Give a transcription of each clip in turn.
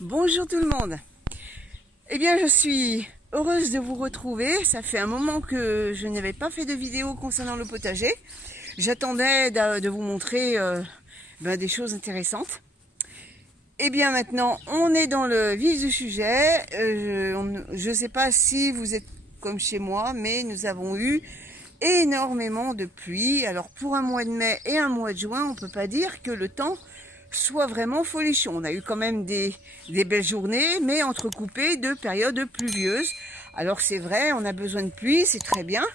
Bonjour tout le monde. Eh bien, je suis heureuse de vous retrouver. Ça fait un moment que je n'avais pas fait de vidéo concernant le potager. J'attendais de vous montrer des choses intéressantes. Eh bien, maintenant, on est dans le vif du sujet. Je ne sais pas si vous êtes comme chez moi, mais nous avons eu énormément de pluie. Alors, pour un mois de mai et un mois de juin, on ne peut pas dire que le temps soit vraiment folichon. On a eu quand même des belles journées, mais entrecoupées de périodes pluvieuses. Alors c'est vrai, on a besoin de pluie, c'est très bien,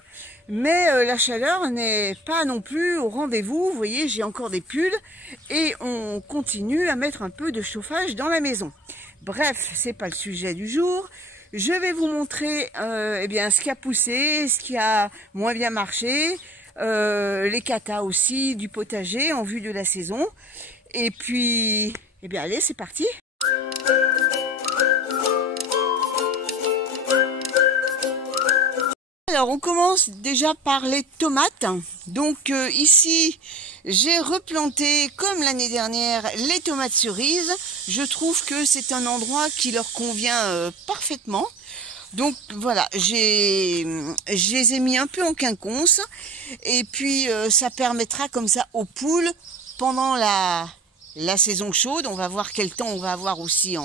mais la chaleur n'est pas non plus au rendez-vous. Vous voyez, j'ai encore des pulls et on continue à mettre un peu de chauffage dans la maison. Bref, c'est pas le sujet du jour. Je vais vous montrer ce qui a poussé, ce qui a moins bien marché, les catas aussi du potager en vue de la saison. Et puis, allez, c'est parti. Alors, on commence déjà par les tomates. Donc ici, j'ai replanté, comme l'année dernière, les tomates cerises. Je trouve que c'est un endroit qui leur convient parfaitement. Donc voilà, je les ai mis un peu en quinconce. Et puis, ça permettra comme ça aux poules, pendant la saison chaude, on va voir quel temps on va avoir aussi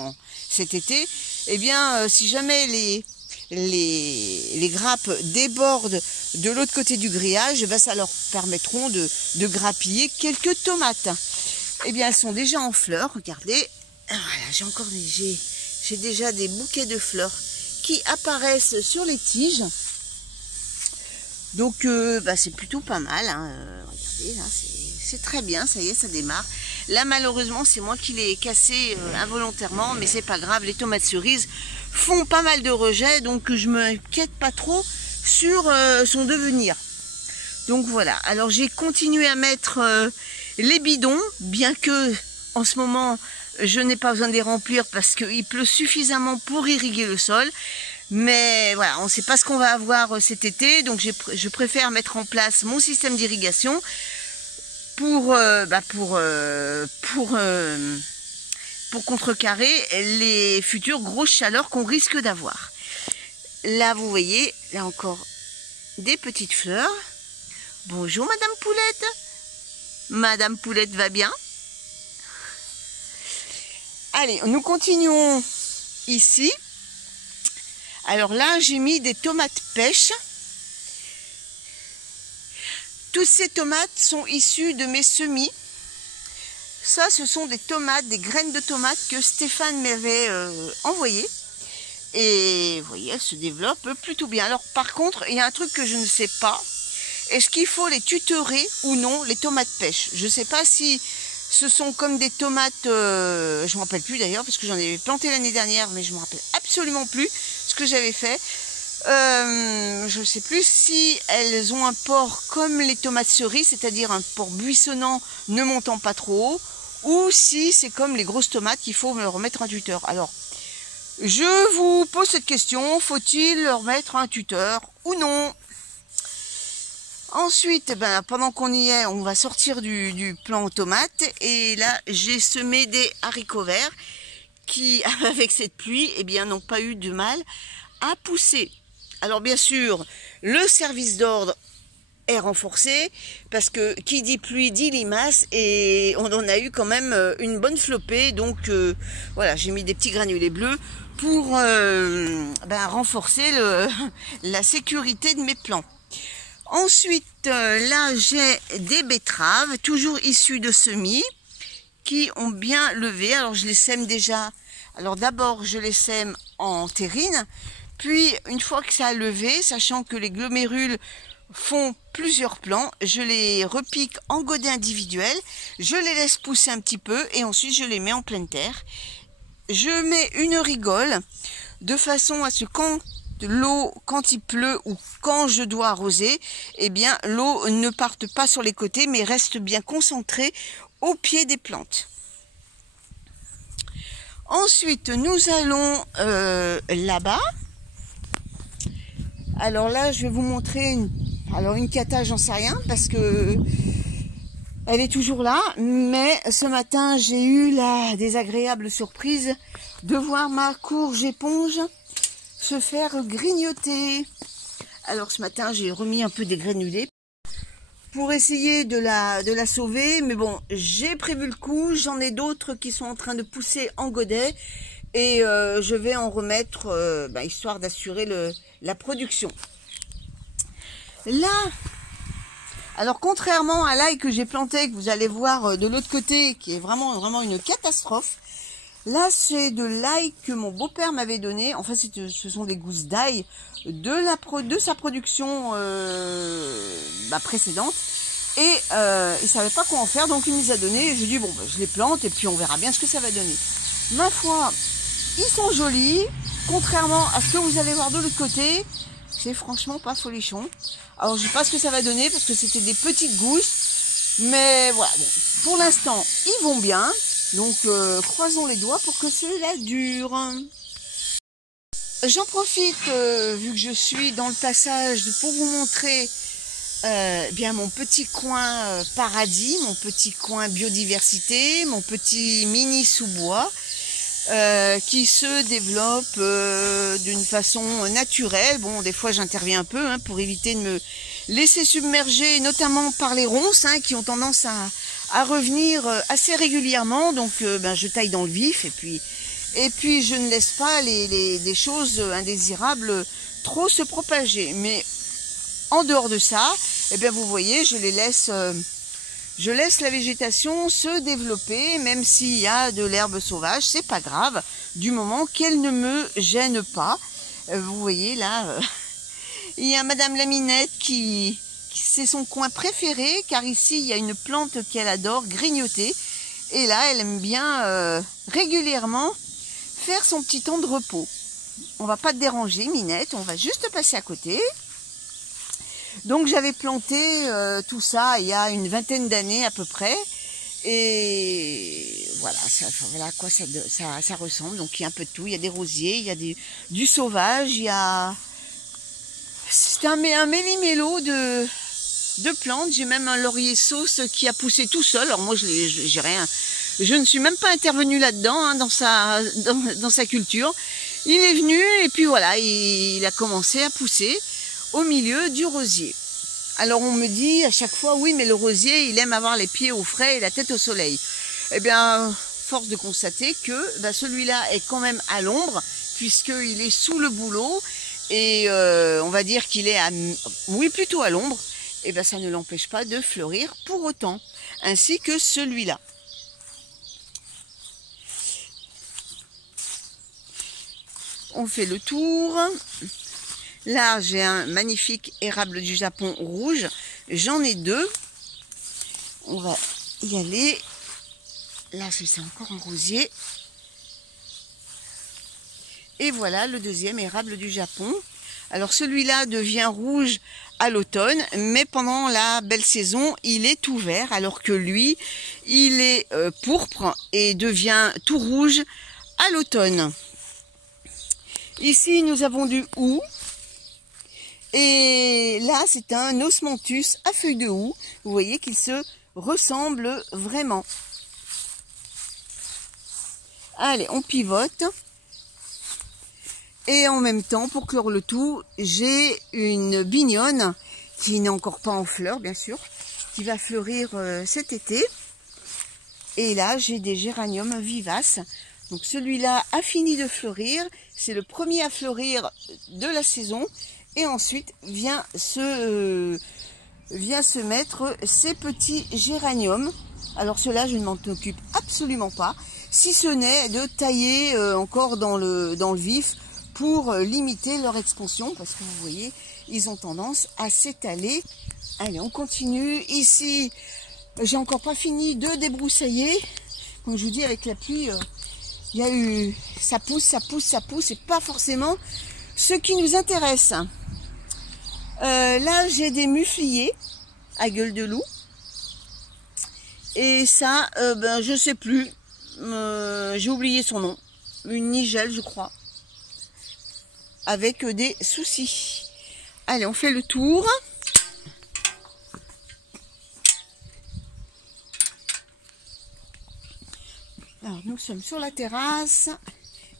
cet été. Eh bien, si jamais les grappes débordent de l'autre côté du grillage, ça leur permettront de grappiller quelques tomates. Eh bien, elles sont déjà en fleurs, regardez. Voilà, j'ai déjà des bouquets de fleurs qui apparaissent sur les tiges. Donc, c'est plutôt pas mal. Hein. Regardez, là, c'est très bien, ça y est, ça démarre. Là, malheureusement, c'est moi qui l'ai cassé involontairement, mais c'est pas grave. Les tomates cerises font pas mal de rejets, donc je m'inquiète pas trop sur son devenir. Donc voilà. Alors j'ai continué à mettre les bidons, bien que en ce moment je n'ai pas besoin de les remplir parce qu'il pleut suffisamment pour irriguer le sol. Mais voilà, on ne sait pas ce qu'on va avoir cet été, donc je préfère mettre en place mon système d'irrigation pour contrecarrer les futures grosses chaleurs qu'on risque d'avoir. Là, vous voyez, là encore, des petites fleurs. Bonjour Madame Poulette. Madame Poulette va bien? Allez, nous continuons ici. Alors là, j'ai mis des tomates pêches. Toutes ces tomates sont issues de mes semis. Ça, ce sont des tomates, des graines de tomates que Stéphane m'avait envoyées. Et vous voyez, elles se développent plutôt bien. Alors par contre, il y a un truc que je ne sais pas. Est-ce qu'il faut les tutorer ou non, les tomates pêches? Je ne sais pas si ce sont comme des tomates, je ne me rappelle plus d'ailleurs, parce que j'en avais planté l'année dernière, mais je ne me rappelle absolument plus ce que j'avais fait. Je ne sais plus si elles ont un port comme les tomates cerises, c'est-à-dire un port buissonnant ne montant pas trop haut, ou si c'est comme les grosses tomates qu'il faut leur mettre un tuteur. Alors, je vous pose cette question, faut-il leur mettre un tuteur ou non? Ensuite, pendant qu'on y est, on va sortir du plan tomates, et là, j'ai semé des haricots verts qui, avec cette pluie, n'ont pas eu de mal à pousser. Alors bien sûr, le service d'ordre est renforcé parce que qui dit pluie dit limaces, et on en a eu quand même une bonne flopée. Donc voilà, j'ai mis des petits granulés bleus pour renforcer la sécurité de mes plants. Ensuite, là j'ai des betteraves, toujours issues de semis, qui ont bien levé. Alors je les sème déjà. Alors d'abord je les sème en terrine. Puis, une fois que ça a levé, sachant que les glomérules font plusieurs plants, je les repique en godets individuels, je les laisse pousser un petit peu et ensuite je les mets en pleine terre. Je mets une rigole de façon à ce que quand il pleut ou quand je dois arroser, l'eau ne parte pas sur les côtés mais reste bien concentrée au pied des plantes. Ensuite, nous allons là-bas. Alors là, je vais vous montrer une cata, j'en sais rien, parce que Elle est toujours là, mais ce matin, j'ai eu la désagréable surprise de voir ma courge éponge se faire grignoter. Alors ce matin, j'ai remis un peu des granulés pour essayer de la sauver. Mais bon, j'ai prévu le coup. J'en ai d'autres qui sont en train de pousser en godet. Et je vais en remettre, histoire d'assurer la production. Là, alors contrairement à l'ail que j'ai planté, que vous allez voir de l'autre côté, qui est vraiment une catastrophe, là c'est de l'ail que mon beau-père m'avait donné. Enfin, ce sont des gousses d'ail de sa production précédente. Et il savait pas quoi en faire, donc il nous a donné. Je lui ai dit bon, je les plante et puis on verra bien ce que ça va donner. Ma foi, ils sont jolis, contrairement à ce que vous allez voir de l'autre côté. C'est franchement pas folichon. Alors je sais pas ce que ça va donner parce que c'était des petites gousses. Mais voilà, bon, pour l'instant, ils vont bien. Donc croisons les doigts pour que cela dure. J'en profite, vu que je suis dans le passage, pour vous montrer mon petit coin paradis, mon petit coin biodiversité, mon petit mini sous-bois. Qui se développe d'une façon naturelle. Bon, des fois j'interviens un peu pour éviter de me laisser submerger, notamment par les ronces qui ont tendance à revenir assez régulièrement. Donc je taille dans le vif et puis je ne laisse pas des choses indésirables trop se propager. Mais en dehors de ça, vous voyez, je laisse la végétation se développer, même s'il y a de l'herbe sauvage, c'est pas grave, du moment qu'elle ne me gêne pas. Vous voyez là, il y a Madame Laminette qui c'est son coin préféré, car ici il y a une plante qu'elle adore grignoter. Et là, elle aime bien régulièrement faire son petit temps de repos. On va pas te déranger, Minette, on va juste passer à côté. Donc j'avais planté tout ça il y a une vingtaine d'années à peu près. Et voilà, voilà à quoi ça ressemble. Donc il y a un peu de tout. Il y a des rosiers, il y a du sauvage, il y a... C'est un méli-mélo de plantes. J'ai même un laurier sauce qui a poussé tout seul. Alors moi j'ai rien. Je ne suis même pas intervenue là-dedans, dans sa culture. Il est venu et puis voilà, il a commencé à pousser au milieu du rosier. Alors on me dit à chaque fois, oui mais le rosier il aime avoir les pieds au frais et la tête au soleil. Eh bien, force de constater que celui-là est quand même à l'ombre, puisqu'il est sous le bouleau, et on va dire qu'il est plutôt à l'ombre. Et ça ne l'empêche pas de fleurir pour autant, ainsi que celui-là. On fait le tour. Là, j'ai un magnifique érable du Japon rouge. J'en ai deux. On va y aller. Là, c'est encore un rosier. Et voilà le deuxième érable du Japon. Alors, celui-là devient rouge à l'automne, mais pendant la belle saison, il est tout vert, alors que lui, il est pourpre et devient tout rouge à l'automne. Ici, nous avons du houx. Et là, c'est un osmanthus à feuilles de houx. Vous voyez qu'il se ressemble vraiment. Allez, on pivote. Et en même temps, pour clore le tout, j'ai une bignonne qui n'est encore pas en fleurs, bien sûr, qui va fleurir cet été. Et là, j'ai des géraniums vivaces. Donc celui-là a fini de fleurir. C'est le premier à fleurir de la saison. Et ensuite vient se mettre ces petits géraniums. Alors ceux-là, je ne m'en occupe absolument pas, si ce n'est de tailler encore dans le vif pour limiter leur expansion, parce que vous voyez, ils ont tendance à s'étaler. Allez, on continue. Ici, j'ai encore pas fini de débroussailler. Comme je vous dis, avec la pluie, il y a eu ça pousse, et pas forcément ce qui nous intéresse. Là, j'ai des mufliers à gueule de loup. Et ça, je sais plus. J'ai oublié son nom. Une nigelle, je crois. Avec des soucis. Allez, on fait le tour. Alors, nous sommes sur la terrasse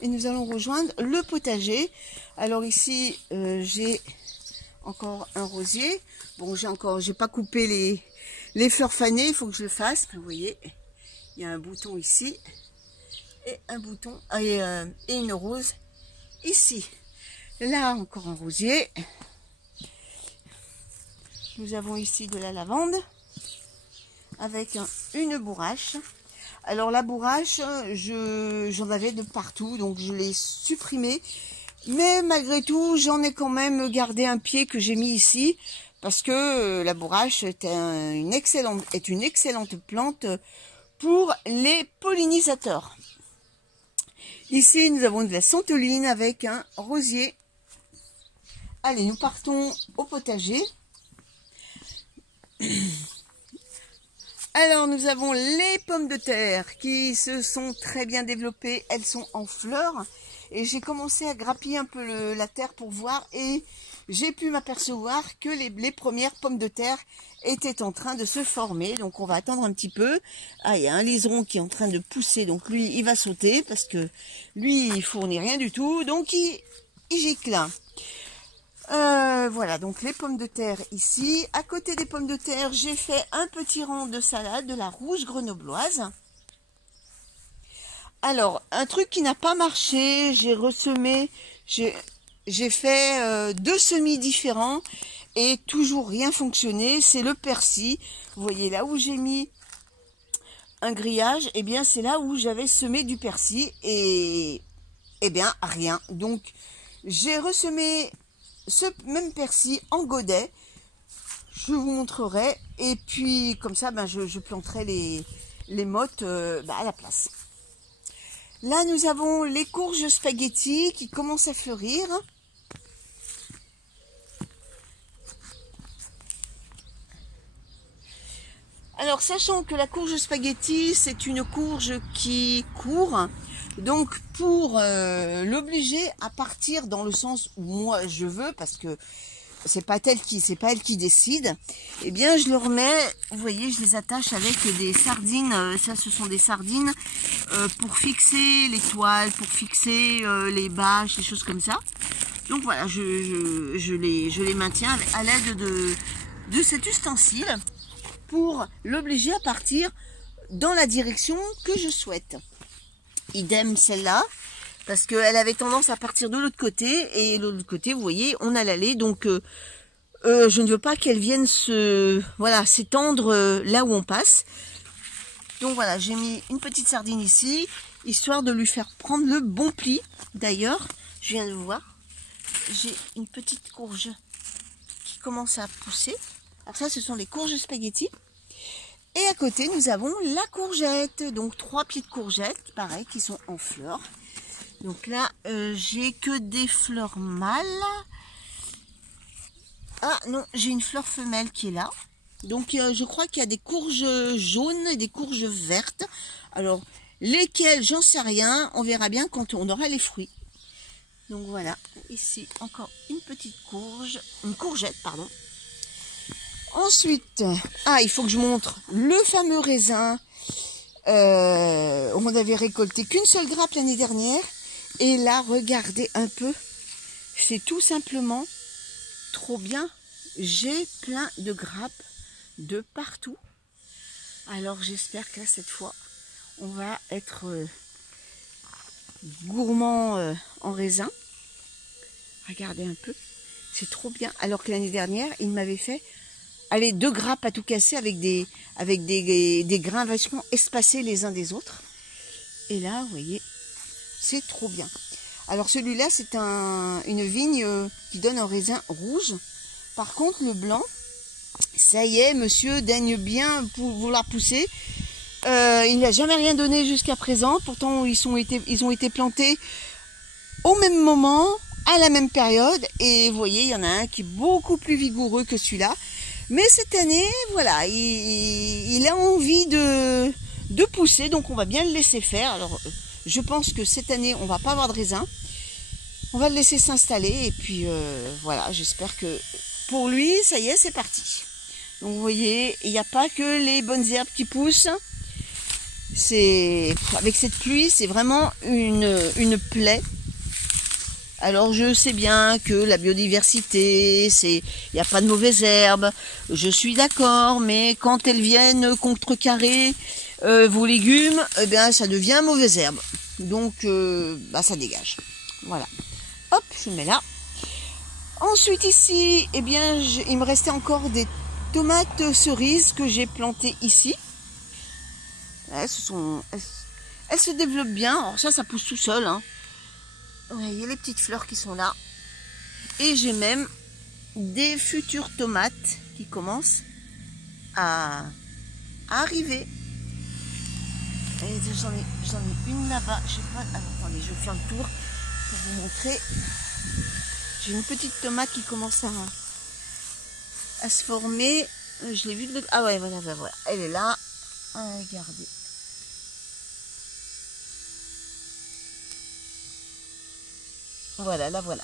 et nous allons rejoindre le potager. Alors ici, j'ai encore un rosier. Bon, j'ai pas coupé les fleurs fanées, il faut que je le fasse. Vous voyez, il y a un bouton ici et un bouton et une rose ici. Là, encore un rosier. Nous avons ici de la lavande avec une bourrache. Alors la bourrache, j'en avais de partout, donc je l'ai supprimée. Mais malgré tout, j'en ai quand même gardé un pied que j'ai mis ici, parce que la bourrache est une excellente plante pour les pollinisateurs. Ici, nous avons de la santoline avec un rosier. Allez, nous partons au potager. Alors, nous avons les pommes de terre qui se sont très bien développées. Elles sont en fleurs. Et j'ai commencé à grappiller un peu la terre pour voir. Et j'ai pu m'apercevoir que les premières pommes de terre étaient en train de se former. Donc, on va attendre un petit peu. Ah, il y a un liseron qui est en train de pousser. Donc, lui, il va sauter parce que lui, il fournit rien du tout. Donc, il gicle. Voilà, donc les pommes de terre ici. À côté des pommes de terre, j'ai fait un petit rang de salade, de la rouge grenobloise. Alors, un truc qui n'a pas marché, j'ai ressemé, j'ai fait 2 semis différents et toujours rien fonctionné. C'est le persil. Vous voyez là où j'ai mis un grillage, et bien c'est là où j'avais semé du persil et bien rien. Donc, j'ai ressemé ce même persil en godet, je vous montrerai, et puis comme ça je planterai les mottes à la place. Là nous avons les courges spaghetti qui commencent à fleurir. Alors sachant que la courge spaghetti c'est une courge qui court, donc pour l'obliger à partir dans le sens où moi je veux, parce que c'est pas elle qui décide, eh bien je le remets, vous voyez, je les attache avec des sardines. Ça ce sont des sardines pour fixer les toiles, pour fixer les bâches, des choses comme ça. Donc voilà, je les maintiens à l'aide de cet ustensile pour l'obliger à partir dans la direction que je souhaite. Idem celle-là, parce qu'elle avait tendance à partir de l'autre côté, et de l'autre côté, vous voyez, on a l'allée, donc je ne veux pas qu'elle vienne s'étendre là où on passe. Donc voilà, j'ai mis une petite sardine ici, histoire de lui faire prendre le bon pli. D'ailleurs, je viens de voir, j'ai une petite courge qui commence à pousser. Alors ça, ce sont les courges spaghetti. Et à côté, nous avons la courgette. Donc 3 pieds de courgette, pareil, qui sont en fleurs. Donc là, j'ai que des fleurs mâles. Ah non, j'ai une fleur femelle qui est là. Donc je crois qu'il y a des courges jaunes et des courges vertes. Alors, lesquelles, j'en sais rien. On verra bien quand on aura les fruits. Donc voilà, ici encore une petite courgette, pardon. Ensuite, il faut que je montre le fameux raisin. On n'avait récolté qu'une seule grappe l'année dernière. Et là, regardez un peu. C'est tout simplement trop bien. J'ai plein de grappes de partout. Alors, j'espère que là, cette fois, on va être gourmand en raisin. Regardez un peu. C'est trop bien. Alors que l'année dernière, il m'avait fait... Allez, 2 grappes à tout casser avec des grains vachement espacés les uns des autres. Et là, vous voyez, c'est trop bien. Alors celui-là, c'est une vigne qui donne un raisin rouge. Par contre, le blanc, ça y est, monsieur daigne bien vouloir pousser. Il n'a jamais rien donné jusqu'à présent. Pourtant, ils ont été plantés au même moment, à la même période. Et vous voyez, il y en a un qui est beaucoup plus vigoureux que celui-là. Mais cette année, voilà, il a envie de pousser, donc on va bien le laisser faire. Alors, je pense que cette année, on va pas avoir de raisin. On va le laisser s'installer, et puis voilà, j'espère que pour lui, ça y est, c'est parti. Donc vous voyez, il n'y a pas que les bonnes herbes qui poussent. avec cette pluie, c'est vraiment une plaie. Alors je sais bien que la biodiversité, il n'y a pas de mauvaises herbes, je suis d'accord, mais quand elles viennent contrecarrer vos légumes, eh bien ça devient mauvaise herbe. Donc ça dégage. Voilà. Hop, je le mets là. Ensuite ici, eh bien il me restait encore des tomates cerises que j'ai plantées ici. Elles se développent bien. Alors ça pousse tout seul, hein. Ouais, il y a les petites fleurs qui sont là. Et j'ai même des futures tomates qui commencent à arriver. J'en ai une là-bas. Je sais pas. Alors, attendez, je vais faire le tour pour vous montrer. J'ai une petite tomate qui commence à se former. Je l'ai vue de l'autre. Ah ouais, voilà. Elle est là. Regardez. Voilà, la voilà.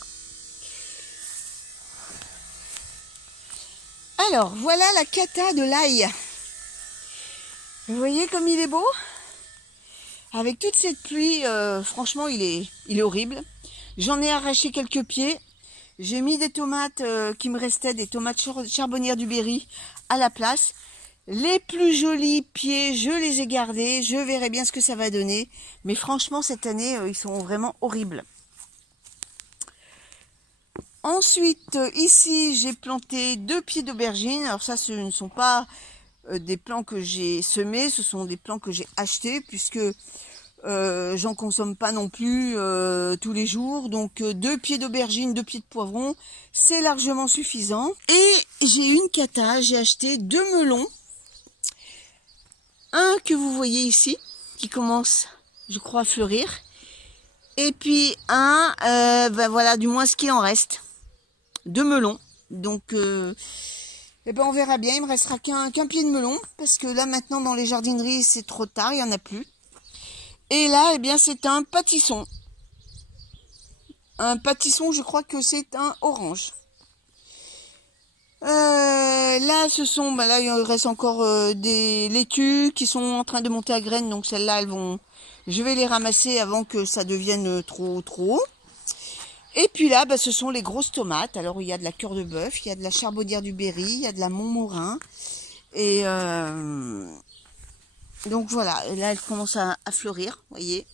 Alors, voilà la cata de l'ail. Vous voyez comme il est beau? Avec toute cette pluie, franchement, il est horrible. J'en ai arraché quelques pieds. J'ai mis des tomates qui me restaient, des tomates charbonnières du Berry à la place. Les plus jolis pieds, je les ai gardés. Je verrai bien ce que ça va donner. Mais franchement, cette année, ils sont vraiment horribles. Ensuite, ici, j'ai planté 2 pieds d'aubergine. Alors ça, ce ne sont pas des plants que j'ai semés, ce sont des plants que j'ai achetés, puisque j'en consomme pas non plus tous les jours. Donc 2 pieds d'aubergine, 2 pieds de poivron, c'est largement suffisant. Et j'ai une cata, j'ai acheté 2 melons. Un que vous voyez ici, qui commence, je crois, à fleurir. Et puis un, voilà, du moins ce qu'il en reste. 2 melons. Donc, on verra bien. Il me restera qu'un pied de melon. Parce que là, maintenant, dans les jardineries, c'est trop tard. Il n'y en a plus. Et là, eh bien, c'est un pâtisson. Un pâtisson, je crois que c'est un orange. Là, là, il reste encore des laitues qui sont en train de monter à graines. Donc, celles-là, je vais les ramasser avant que ça devienne trop haut. Et puis là, ce sont les grosses tomates. Alors, il y a de la cœur de bœuf, il y a de la charbonnière du Berry, il y a de la Montmorin. Et donc voilà, là, elle commence à fleurir, voyez.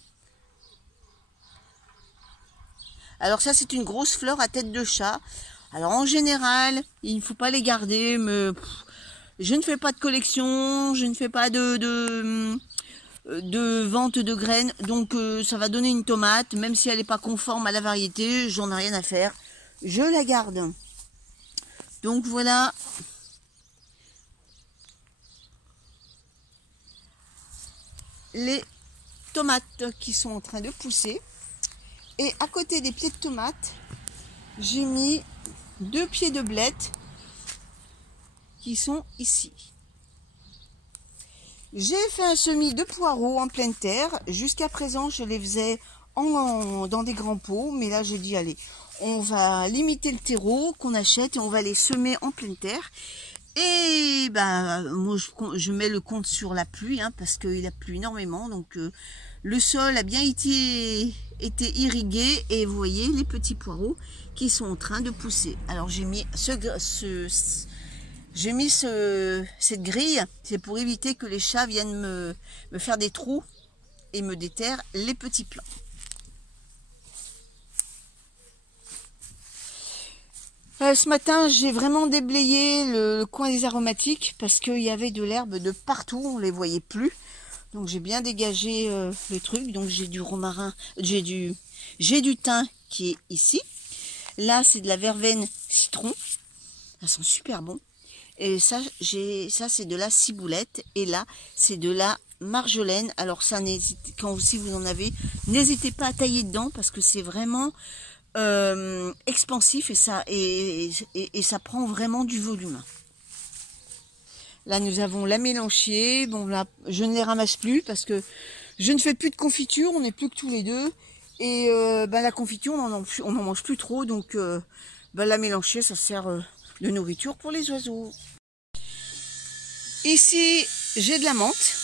Alors ça, c'est une grosse fleur à tête de chat. Alors en général, il ne faut pas les garder, mais je ne fais pas de collection, je ne fais pas de vente de graines, donc ça va donner une tomate, même si elle n'est pas conforme à la variété, j'en ai rien à faire, je la garde. Donc voilà. Les tomates qui sont en train de pousser. Et à côté des pieds de tomates, j'ai mis 2 pieds de blettes qui sont ici. J'ai fait un semis de poireaux en pleine terre. Jusqu'à présent, je les faisais dans des grands pots. Mais là, j'ai dit, allez, on va limiter le terreau qu'on achète et on va les semer en pleine terre. Et moi, je mets le compte sur la pluie, hein, parce qu'il a plu énormément. Donc, le sol a bien été irrigué. Et vous voyez les petits poireaux qui sont en train de pousser. Alors, j'ai mis cette grille, c'est pour éviter que les chats viennent me faire des trous et me déterrent les petits plants. Ce matin, j'ai vraiment déblayé le coin des aromatiques parce qu'il y avait de l'herbe de partout, on les voyait plus. Donc j'ai bien dégagé le truc. Donc j'ai du romarin, j'ai du thym qui est ici. Là, c'est de la verveine citron. Elles sont super bons. Et ça c'est de la ciboulette. Et là, c'est de la marjolaine. Alors ça, si vous en avez, n'hésitez pas à tailler dedans parce que c'est vraiment expansif et ça prend vraiment du volume. Là, nous avons la mélanchier. Bon, là, je ne les ramasse plus parce que je ne fais plus de confiture. On n'est plus que tous les deux. Et la confiture, on n'en mange plus trop. Donc, la mélanchier, ça sert de nourriture pour les oiseaux. Ici, j'ai de la menthe.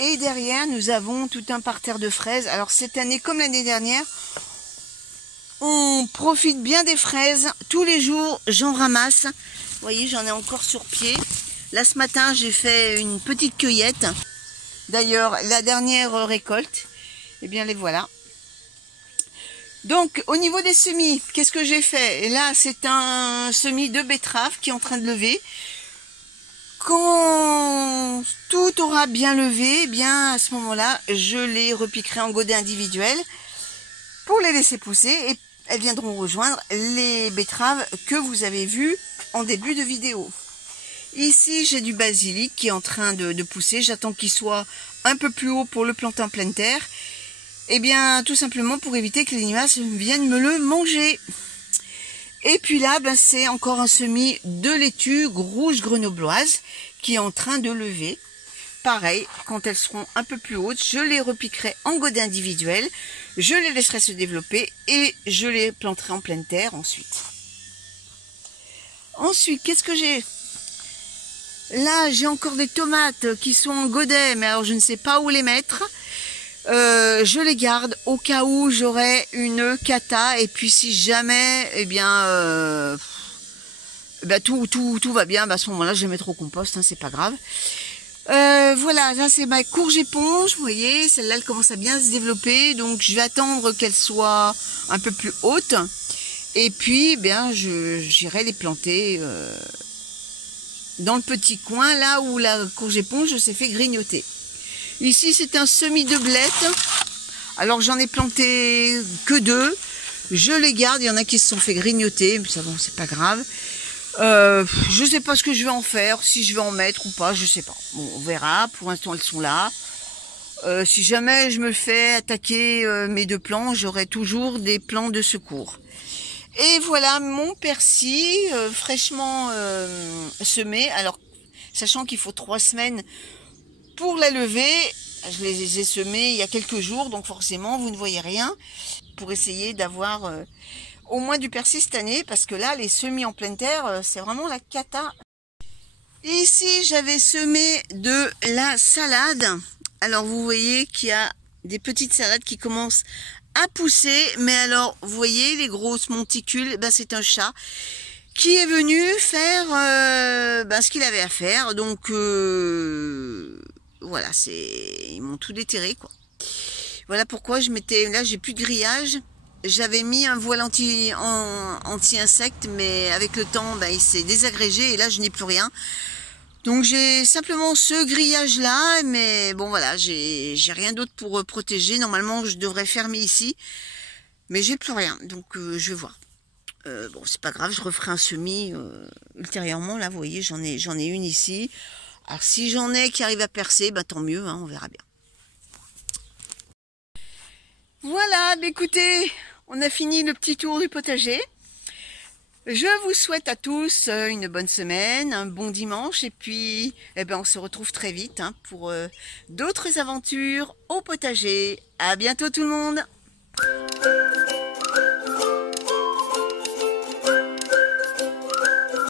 Et derrière, nous avons tout un parterre de fraises. Alors cette année, comme l'année dernière, on profite bien des fraises. Tous les jours, j'en ramasse. Vous voyez, j'en ai encore sur pied. Là, ce matin, j'ai fait une petite cueillette. D'ailleurs, la dernière récolte, eh bien, les voilà. Donc, au niveau des semis, qu'est-ce que j'ai fait? Là, c'est un semis de betterave qui est en train de lever. Quand tout aura bien levé, eh bien, à ce moment-là, je les repiquerai en godets individuels pour les laisser pousser et elles viendront rejoindre les betteraves que vous avez vues en début de vidéo. Ici, j'ai du basilic qui est en train de pousser. J'attends qu'il soit un peu plus haut pour le planter en pleine terre. Eh bien, tout simplement pour éviter que les limaces viennent me le manger. Et puis là, ben, c'est encore un semis de laitue rouge grenobloise qui est en train de lever. Pareil, quand elles seront un peu plus hautes, je les repiquerai en godets individuels. Je les laisserai se développer et je les planterai en pleine terre ensuite. Ensuite, qu'est-ce que j'ai? Là, j'ai encore des tomates qui sont en godet, mais alors je ne sais pas où les mettre. Je les garde au cas où j'aurai une cata, et puis si jamais, eh bien, tout va bien, bah, à ce moment-là, je vais mettre au compost, hein, c'est pas grave. Voilà, là c'est ma courge éponge, vous voyez, celle-là elle commence à bien se développer, donc je vais attendre qu'elle soit un peu plus haute, et puis, bien, j'irai les planter dans le petit coin, là où la courge éponge s'est fait grignoter. Ici, c'est un semis de blettes. Alors, j'en ai planté que 2. Je les garde. Il y en a qui se sont fait grignoter. Mais ça, bon, c'est pas grave. Je sais pas ce que je vais en faire. Si je vais en mettre ou pas, je sais pas. Bon, on verra. Pour l'instant, elles sont là. Si jamais je me fais attaquer mes 2 plants, j'aurai toujours des plans de secours. Et voilà mon persil fraîchement semé. Alors, sachant qu'il faut 3 semaines pour la lever, je les ai semés il y a quelques jours, donc forcément vous ne voyez rien, pour essayer d'avoir au moins du persil cette année, parce que là les semis en pleine terre, c'est vraiment la cata. Ici j'avais semé de la salade. Alors vous voyez qu'il y a des petites salades qui commencent à pousser, mais alors vous voyez les grosses monticules, ben, c'est un chat qui est venu faire ce qu'il avait à faire, donc voilà, ils m'ont tout déterré, quoi. Voilà pourquoi là, j'ai plus de grillage. J'avais mis un voile anti-insecte, mais avec le temps, ben, il s'est désagrégé et là, je n'ai plus rien. Donc, j'ai simplement ce grillage-là, mais bon, voilà, j'ai rien d'autre pour protéger. Normalement, je devrais fermer ici, mais j'ai plus rien, donc je vais voir. Bon, c'est pas grave, je referai un semis ultérieurement. Là, vous voyez, j'en ai une ici. Alors, si j'en ai qui arrivent à percer, bah, tant mieux, hein, on verra bien. Voilà, bah, écoutez, on a fini le petit tour du potager. Je vous souhaite à tous une bonne semaine, un bon dimanche, et puis eh ben, on se retrouve très vite hein, pour d'autres aventures au potager. À bientôt tout le monde!